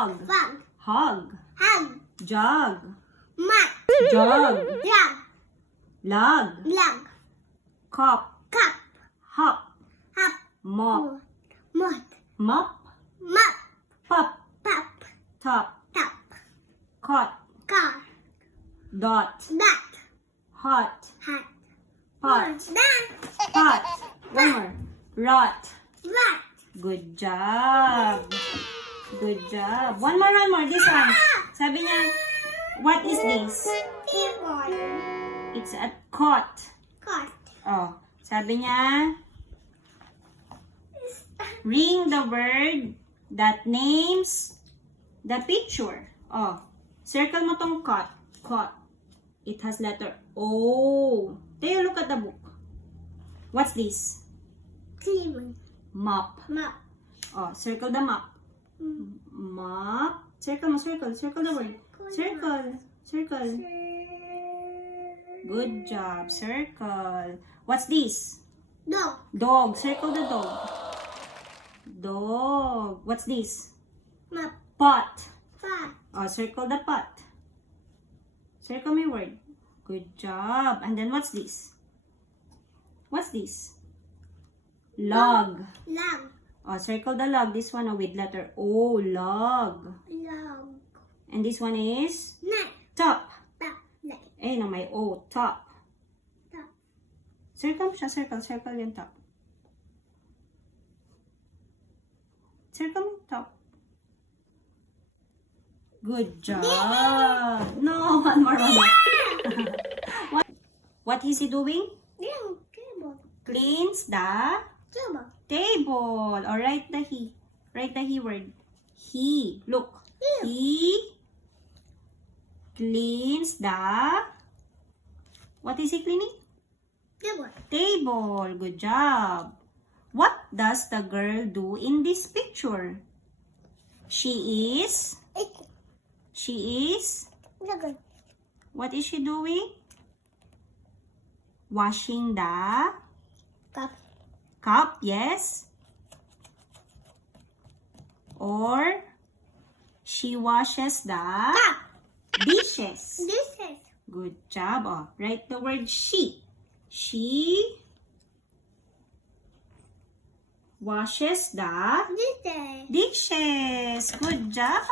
Frog. Frog. Hog. Hug. Jug. Mat. Jug. Log. Lug. Log. Cup. Cup. Hop. Hop. Mop. Mot. Mop. Mop. Pop. Pop. Top. Top. Cot. Car. Dot. Dot. Hot. Hat. Pot. Dot. Pot. One more. Rot. Rat. Good job. Good job. One more. This one. Sabi niya, what is this? Table. It's a cot. Cot. Oh, sabi niya, ring the word that names the picture. Oh, circle mo tong cot. Cot. It has letter O. Tayo, look at the book. What's this? Table. Mop. Mop. Oh, circle the mop. Mop. Circle mo, circle. Circle the word. Circle. Circle. Good job. Circle. What's this? Dog. Dog. Circle the dog. Dog. What's this? Mop. Pot. Pot. Oh, circle the pot. Circle my word. Good job. And then what's this? What's this? Log. Log. Oh, circle the log. This one with letter O. Log. Log. And this one is Neck. top. Top. Neck. Eh, no, may O. Top. Top. Circle mo siya. Circle. Circle yung top. Circle mo yung top. Good job. No, one more. What is he doing? Yung table. Cleans the Table. table. Or write the he. Write the he word. He. Look. He. He cleans the... What is he cleaning? Table. Table. Good job. What does the girl do in this picture? She is... Table. What is she doing? Washing the Cup. cup, yes? Or she washes the Cup. dishes. This is. Good job. Oh, write the word she. She washes the This is. dishes. Good job.